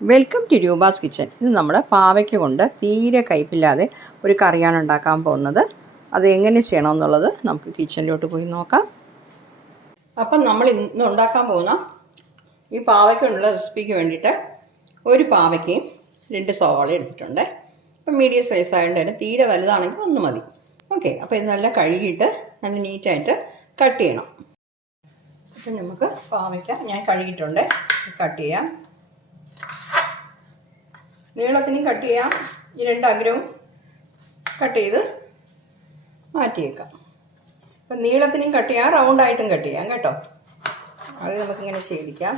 Welcome to Roopa's kitchen ഇത് നമ്മൾ പാവയ്ക്ക് കൊണ്ട് തീരെ കയ്പില്ലാതെ ഒരു കറിയാണ് ഉണ്ടാക്കാൻ പോകുന്നത്. അത് എങ്ങനെ ചെയ്യണമെന്നുള്ളത് നമുക്ക് കിച്ചണിലോട്ട് പോയി നോക്കാം. അപ്പം നമ്മൾ ഇന്ന് ഉണ്ടാക്കാൻ പോകുന്ന ഈ പാവയ്ക്കുള്ള റെസിപ്പിക്ക് വേണ്ടിയിട്ട് ഒരു പാവയ്ക്കയും രണ്ട് സവാള എടുത്തിട്ടുണ്ട്. അപ്പം മീഡിയം സൈസ് ആയതുകൊണ്ട് തന്നെ തീരെ വലുതാണെങ്കിൽ ഒന്ന് മതി. ഓക്കെ അപ്പോൾ ഇത് നല്ല കഴുകിയിട്ട് നല്ല നീറ്റായിട്ട് കട്ട് ചെയ്യണം. അപ്പം നമുക്ക് പാവയ്ക്ക ഞാൻ കഴുകിയിട്ടുണ്ട്. കട്ട് ചെയ്യാം. നീളത്തിനും കട്ട് ചെയ്യാം. ഈ രണ്ട് അഗ്രവും കട്ട് ചെയ്ത് മാറ്റിയേക്കാം. അപ്പം നീളത്തിനും കട്ട് ചെയ്യാം റൗണ്ടായിട്ടും കട്ട് ചെയ്യാം കേട്ടോ. അത് നമുക്കിങ്ങനെ ചെയ്തിക്കാം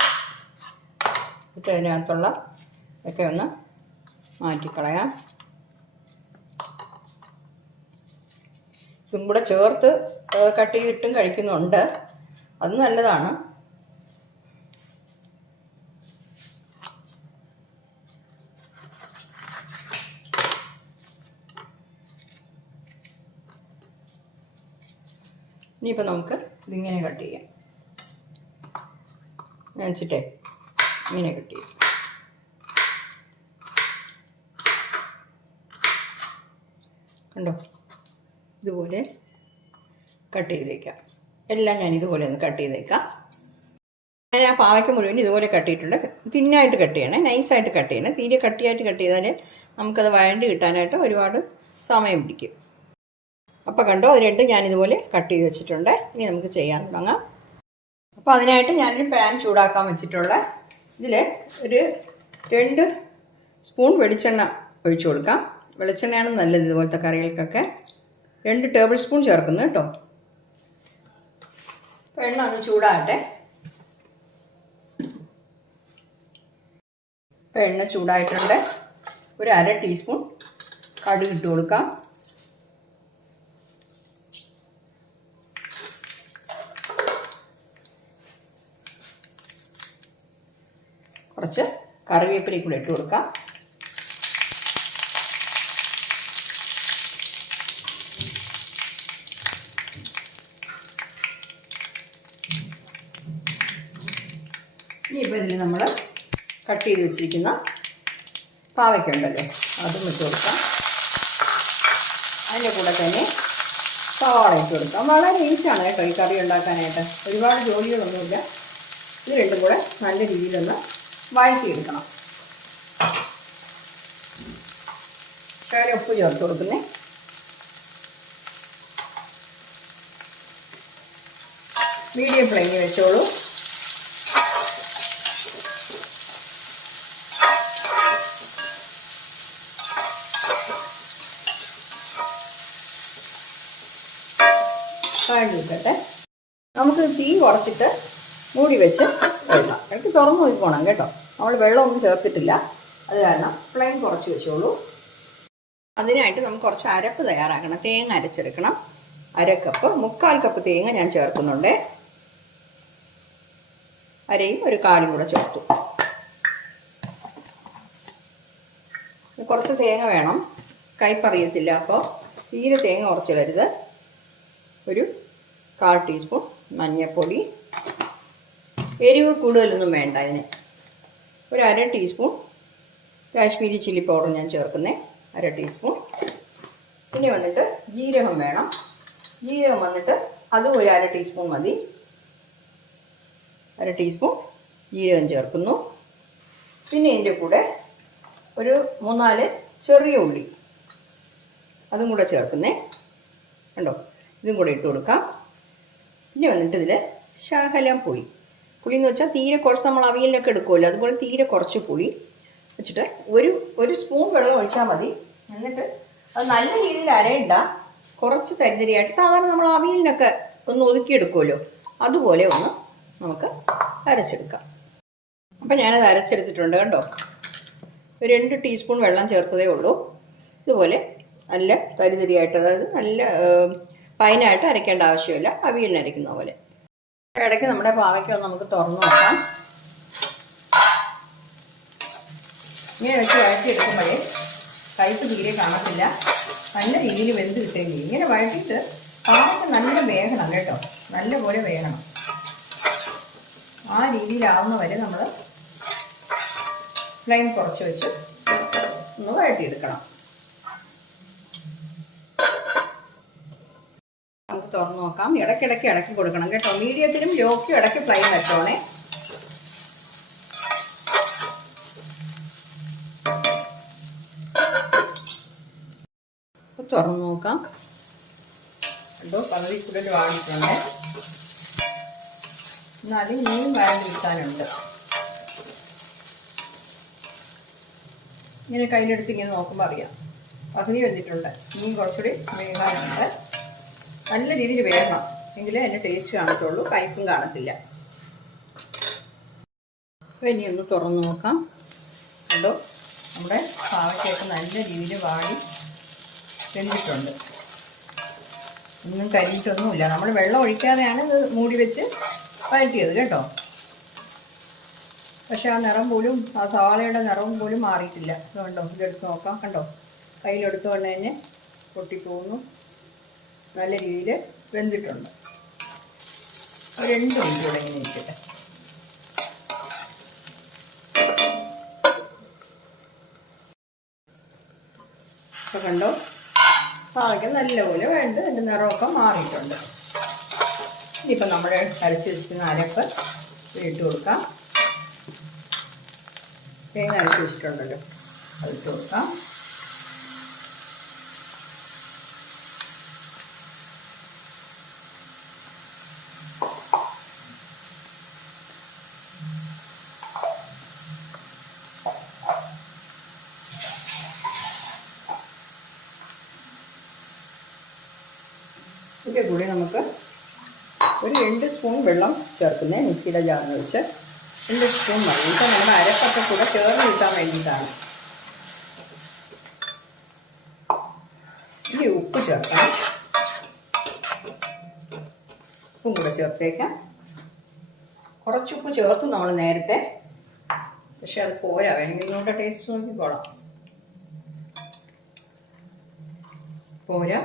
എന്നിട്ട് അതിനകത്തുള്ള ഒക്കെ ഒന്ന് മാറ്റിക്കളയാം. ഇതും കൂടെ ചേർത്ത് കട്ട് ചെയ്തിട്ടും കഴിക്കുന്നുണ്ട്. അത് നല്ലതാണ്. ഇനിയിപ്പോൾ നമുക്ക് ഇതിങ്ങനെ കട്ട് ചെയ്യാം. ഞാൻ വെച്ചിട്ടേ ഇങ്ങനെ കട്ട് ചെയ്യാം. കണ്ടോ? ഇതുപോലെ കട്ട് ചെയ്തേക്കാം. എല്ലാം ഞാൻ ഇതുപോലെ ഒന്ന് കട്ട് ചെയ്തേക്കാം. ഞാൻ ആ പാവയ്ക്ക് മുഴുവൻ ഇതുപോലെ കട്ട് ചെയ്തിട്ടുണ്ട് തിന്നായിട്ട് കട്ട് ചെയ്യണേ നൈസായിട്ട് കട്ട് ചെയ്യണേ. തീരെ കട്ടിയായിട്ട് കട്ട് ചെയ്താൽ നമുക്കത് വഴണ്ടി കിട്ടാനായിട്ട് ഒരുപാട് സമയം പിടിക്കും. അപ്പോൾ കണ്ടോ അത് രണ്ടും ഞാൻ ഇതുപോലെ കട്ട് ചെയ്ത് വെച്ചിട്ടുണ്ട്. ഇനി നമുക്ക് ചെയ്യാൻ തുടങ്ങാം. അപ്പോൾ അതിനായിട്ട് ഞാനൊരു പാൻ ചൂടാക്കാൻ വെച്ചിട്ടുള്ള ഇതിൽ ഒരു രണ്ട് സ്പൂൺ വെളിച്ചെണ്ണ ഒഴിച്ചു കൊടുക്കാം. വെളിച്ചെണ്ണയാണ് നല്ലത് ഇതുപോലത്തെ കറികൾക്കൊക്കെ. രണ്ട് ടേബിൾ സ്പൂൺ ചേർക്കുന്നു കേട്ടോ. അപ്പോൾ എണ്ണ ഒന്ന് ചൂടാകട്ടെ. അപ്പോൾ എണ്ണ ചൂടായിട്ടുണ്ട്. ഒരു അര ടീസ്പൂൺ കടുക് ഇട്ട് കൊടുക്കാം. കുറച്ച് കറിവേപ്പിലയും കൂടെ ഇട്ട് കൊടുക്കാം. ഇനിയിപ്പോൾ ഇതിൽ നമ്മൾ കട്ട് ചെയ്ത് വെച്ചിരിക്കുന്ന പാവയ്ക്കുണ്ടല്ലോ അതും ഇട്ട് കൊടുക്കാം. അതിന്റെ കൂടെ തന്നെ സവാള ഇട്ട് കൊടുക്കാം. വളരെ ഈസിയാണ് കേട്ടോ ഈ കറി ഉണ്ടാക്കാനായിട്ട്. ഒരുപാട് ജോലികളൊന്നുമില്ല. ഇത് രണ്ടും കൂടെ നല്ല രീതിയിലൊന്ന് വഴറ്റിയെടുക്കണം. ശകലം ഉപ്പ് ചേർത്ത് കൊടുക്കുന്നേ. മീഡിയം ഫ്ലെയിമിൽ വെച്ചോളൂ. വെക്കട്ടെ നമുക്ക് തീ കുറച്ചിട്ട് മൂടി വെച്ച് എനിക്ക് തുറന്നു പോയി പോകണം കേട്ടോ. നമ്മൾ വെള്ളമൊന്നും ചേർത്തിട്ടില്ല. അത് കാരണം ഫ്ലെയിം കുറച്ച് വെച്ചോളൂ. അതിനായിട്ട് നമുക്ക് കുറച്ച് അരപ്പ് തയ്യാറാക്കണം. തേങ്ങ അരച്ചെടുക്കണം. അര കപ്പ് മുക്കാൽ കപ്പ് തേങ്ങ ഞാൻ ചേർക്കുന്നുണ്ട്. അരയും ഒരു കാലും കൂടെ ചേർത്തു. കുറച്ച് തേങ്ങ വേണം. കയ്പറിയത്തില്ല അപ്പോൾ തീരെ തേങ്ങ ഉറച്ചിടരുത് ഒരു കാൽ ടീസ്പൂൺ മഞ്ഞൾപ്പൊടി എരിവ് കൂടുതലൊന്നും വേണ്ട അതിന്. ഒരു അര ടീസ്പൂൺ കാശ്മീരി ചില്ലി പൗഡർ ഞാൻ ചേർക്കുന്നേ. അര ടീസ്പൂൺ. പിന്നെ വന്നിട്ട് ജീരകം വേണം. ജീരകം വന്നിട്ട് അതും ഒരു അര ടീസ്പൂൺ മതി. അര ടീസ്പൂൺ ജീരകം ചേർക്കുന്നു. പിന്നെ ഇതിന്റെ കൂടെ ഒരു മൂന്നാൽ ചെറിയ ഉള്ളി. അതും കൂടെ ചേർക്കുന്നേ. കണ്ടോ? ഇതും കൂടെ ഇട്ട് കൊടുക്കാം. പിന്നെ വന്നിട്ട് ഇതിൽ ശകലം പുളി. പുളി എന്ന് വെച്ചാൽ തീരെ കുറച്ച് നമ്മൾ അവിയലിനൊക്കെ എടുക്കുമല്ലോ അതുപോലെ തീരെ കുറച്ച് പുളി വെച്ചിട്ട് ഒരു ഒരു സ്പൂൺ വെള്ളം ഒഴിച്ചാൽ മതി. എന്നിട്ട് അത് നല്ല രീതിയിൽ അരയണ്ട. കുറച്ച് തരിതരിയായിട്ട് സാധാരണ നമ്മൾ അവിയലിനൊക്കെ ഒന്ന് ഒതുക്കിയെടുക്കുമല്ലോ അതുപോലെ ഒന്ന് നമുക്ക് അരച്ചെടുക്കാം. അപ്പം ഞാനത് അരച്ചെടുത്തിട്ടുണ്ട് കണ്ടോ? ഒരു രണ്ട് ടീസ്പൂൺ വെള്ളം ചേർത്തതേ ഉള്ളൂ. ഇതുപോലെ നല്ല തരിതരിയായിട്ട് അതായത് നല്ല ഫൈനായിട്ട് അരയ്ക്കേണ്ട ആവശ്യമില്ല. അവിയലിന് അരയ്ക്കുന്ന പോലെ. ഇടയ്ക്ക് നമ്മുടെ പാവയ്ക്ക ഒന്ന് നമുക്ക് തുറന്നു നോക്കാം. ഇങ്ങനെ വെച്ച് വഴറ്റിയെടുക്കുമ്പോഴേ കയ്പ് തീരെ കാണത്തില്ല. നല്ല രീതിയിൽ വെന്ത് കിട്ടുകയും ചെയ്യും ഇങ്ങനെ വഴറ്റിയിട്ട് പാവയ്ക്ക നല്ല വേകണം കേട്ടോ. നല്ല പോലെ ആ രീതിയിലാവുന്ന വരെ നമ്മൾ ഫ്ലെയിം കുറച്ച് വെച്ച് ഒന്ന് വഴട്ടിയെടുക്കണം നമുക്ക് തുറന്നു നോക്കാം. ഇടയ്ക്കിടയ്ക്ക് ഇടയ്ക്ക് കൊടുക്കണം കേട്ടോ. മീഡിയത്തിലും ലോക്കും ഇടയ്ക്ക് ഫ്ലെയിം വെച്ചോണേ. തുറന്നു നോക്കാം. കണ്ടോ? പകുതി കൂടുതൽ വാങ്ങിയിട്ടുണ്ട്. എന്നാലും ഇനിയും വാങ്ങി കിട്ടാനുണ്ട് ഇങ്ങനെ കയ്യിലെടുത്ത് ഇങ്ങനെ നോക്കുമ്പോൾ അറിയാം. പകുതി വെന്തിട്ടുണ്ട്. ഇനിയും കുറച്ചുകൂടി വേകാനുണ്ട് നല്ല രീതിയിൽ വേകണം എങ്കിലേ അതിന്റെ ടേസ്റ്റ് കാണത്തുള്ളൂ. കയ്പും കാണത്തില്ല. അപ്പോൾ ഇനി ഒന്ന് തുറന്ന് നോക്കാം. കണ്ടോ? നമ്മുടെ പാവയ്ക്കൊക്കെ നല്ല രീതിയിൽ വാടി വെന്തിട്ടുണ്ട്. ഒന്നും കരിയിട്ടൊന്നുമില്ല നമ്മൾ വെള്ളം ഒഴിക്കാതെയാണ് ഇത് മൂടി വെച്ച് വഴറ്റിയത് കേട്ടോ. പക്ഷെ ആ നിറം പോലും ആ സവാളയുടെ നിറവും പോലും മാറിയിട്ടില്ല. കണ്ടോ ഇതെടുത്ത് നോക്കാം. കണ്ടോ? കയ്യിലെടുത്ത് കൊണ്ട് തന്നെ പൊട്ടിപ്പോകുന്നു. നല്ല രീതിയിൽ വെന്തിട്ടുണ്ട്. രണ്ട് മിനിറ്റ് കൂടെ ഇങ്ങനെ ഇരിക്കട്ടെ. ഇപ്പം കണ്ടോ? പാവയ്ക്ക നല്ലപോലെ വേണ്ട അതിന്റെ നിറമൊക്കെ മാറിയിട്ടുണ്ട്. ഇനിയിപ്പോൾ നമ്മൾ അരച്ച് വെച്ചിരിക്കുന്ന അരപ്പ് ഇട്ട് കൊടുക്കാം. തേങ്ങ അരച്ച് വെച്ചിട്ടുണ്ടല്ലോ. അതിട്ട് കൊടുക്കാം. ഇതിന്റെ കൂടി നമുക്ക് ഒരു രണ്ട് സ്പൂൺ വെള്ളം ചേർക്കുന്നേ മിക്സിയുടെ ജാറിൽ വെച്ച് രണ്ട് സ്പൂൺ മതി ഇപ്പം നമ്മുടെ അരപ്പൊക്കെ കൂടെ ചേർന്ന് കിട്ടാൻ വേണ്ടിയിട്ടാണ്. ഇനി ഉപ്പ് ചേർക്കാം ഉപ്പും കൂടെ ചേർത്തേക്കാം. കുറച്ചുപ്പ് ചേർത്തു നമ്മൾ നേരത്തെ. പക്ഷെ അത് പോരാ. വേണമെങ്കിൽ ഇങ്ങോട്ട് ടേസ്റ്റ് നോക്കിക്കോളാം പോരാ.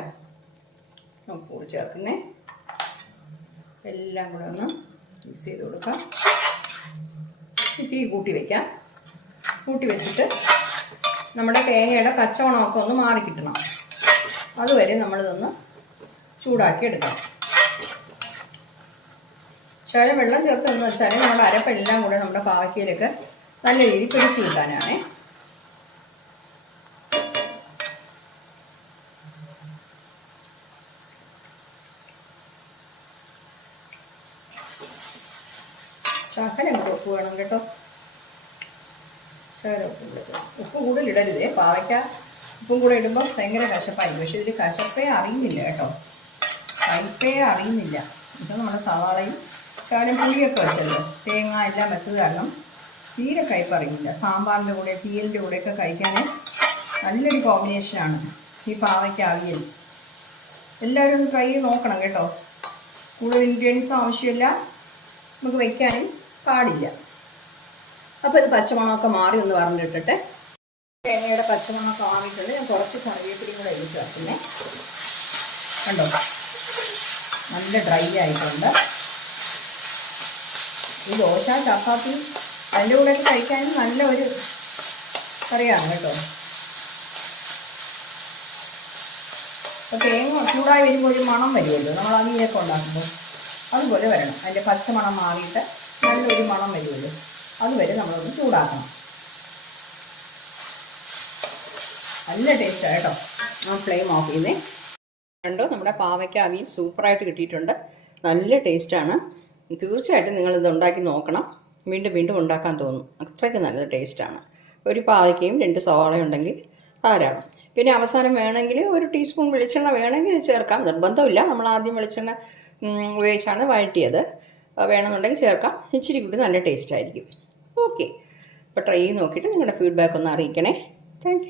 ഉപ്പ് ചേർക്കുന്നേ എല്ലാം കൂടെ ഒന്ന് മിക്സ് ചെയ്ത് കൊടുക്കാം. തീ കൂട്ടി വയ്ക്കാം കൂട്ടി വെച്ചിട്ട് നമ്മുടെ തേങ്ങയുടെ പച്ചമണമൊക്കെ ഒന്ന് മാറി കിട്ടണം. അതുവരെ നമ്മളിതൊന്ന് ചൂടാക്കി എടുക്കണം. ശകലം വെള്ളം ചേർത്ത് എന്ന് വെച്ചാൽ നമ്മുടെ അരപ്പെല്ലാം കൂടെ നമ്മുടെ പാവയ്ക്കയിലൊക്കെ നല്ല രീതിയിൽ പിടിച്ചു കിട്ടാനാണേ. ശകലം കൂടെ ഉപ്പ് വേണം കേട്ടോ. ശകലം ഉപ്പ്. ഉപ്പ് കൂടുതൽ ഇടരുതേ. പാവയ്ക്ക ഉപ്പും കൂടെ ഇടുമ്പോൾ ഭയങ്കര കശപ്പായി പക്ഷെ ഇതിൽ കശപ്പേ അറിയുന്നില്ല കേട്ടോ. കയ്പേ അറിയുന്നില്ല. ഇപ്പം നമ്മുടെ സവാളയും ശകലം പുളിയൊക്കെ വെച്ചല്ലോ. തേങ്ങ എല്ലാം വെച്ചത് കാരണം തീരെ കയ്പ് അറിയില്ല. സാമ്പാറിന്റെ കൂടെ തീയലിന്റെ കൂടെയൊക്കെ കഴിക്കാൻ നല്ലൊരു കോമ്പിനേഷനാണ് ഈ പാവയ്ക്ക അവിയൽ. എല്ലാവരും ട്രൈ ചെയ്ത് നോക്കണം കേട്ടോ. കൂടുതൽ ഇൻഗ്രീഡിയൻസും ആവശ്യമില്ല. നമുക്ക് വെക്കാനും പാടില്ല അപ്പോൾ ഇത് പച്ചമണമൊക്കെ മാറി ഒന്ന് പറഞ്ഞിട്ടിട്ടെ തേങ്ങയുടെ പച്ചമണമൊക്കെ മാറിയിട്ടുണ്ട്. ഞാൻ കുറച്ച് കറിവേപ്പിലയും കൂടെ ഇതിൽ ചേർക്കുന്നേ കണ്ടോ? നല്ല ഡ്രൈ ആയിട്ടുണ്ട്. ഈ ദോശ ചപ്പാത്തി അതിന്റെ കൂടെയൊക്കെ കഴിക്കാനും നല്ല ഒരു കറിയാണ് കേട്ടോ. അപ്പോൾ തേങ്ങ ചൂടായി വരുമ്പോൾ ഒരു മണം വരുമല്ലോ. നമ്മൾ അവിയലൊക്കെ ഉണ്ടാക്കുമ്പോൾ അതുപോലെ വരണം. അതിന്റെ പച്ചമണം മാറിയിട്ട് നല്ലൊരു മണം വരുമല്ലോ. അതുവരെ നമ്മളൊന്ന് ചൂടാക്കണം. നല്ല ടേസ്റ്റാണ് കേട്ടോ. ആ ഫ്ലെയിം ഓഫ് ചെയ്യുന്നേ. കണ്ടോ? നമ്മുടെ പാവയ്ക്ക അവിയൽ സൂപ്പറായിട്ട് കിട്ടിയിട്ടുണ്ട്. നല്ല ടേസ്റ്റാണ് തീർച്ചയായിട്ടും നിങ്ങളിത് ഉണ്ടാക്കി നോക്കണം. വീണ്ടും വീണ്ടും ഉണ്ടാക്കാൻ തോന്നും. അത്രയ്ക്ക് നല്ല ടേസ്റ്റാണ് ഒരു പാവയ്ക്കയും രണ്ട് സവാളയും ഉണ്ടെങ്കിൽ ധാരാളം. പിന്നെ അവസാനം വേണമെങ്കിൽ ഒരു ടീസ്പൂൺ വെളിച്ചെണ്ണ വേണമെങ്കിൽ ചേർക്കാം. നിർബന്ധമില്ല. നമ്മൾ ആദ്യം വെളിച്ചെണ്ണ ഉപയോഗിച്ചാണ് വഴറ്റിയത്. വേണമെന്നുണ്ടെങ്കിൽ ചേർക്കാം. ഇച്ചിരി കൂടി നല്ല ടേസ്റ്റ് ആയിരിക്കും. ഓക്കെ അപ്പോൾ ട്രൈ ചെയ്ത് നോക്കിയിട്ട് നിങ്ങളുടെ ഫീഡ്ബാക്ക് ഒന്ന് അറിയിക്കണേ. താങ്ക്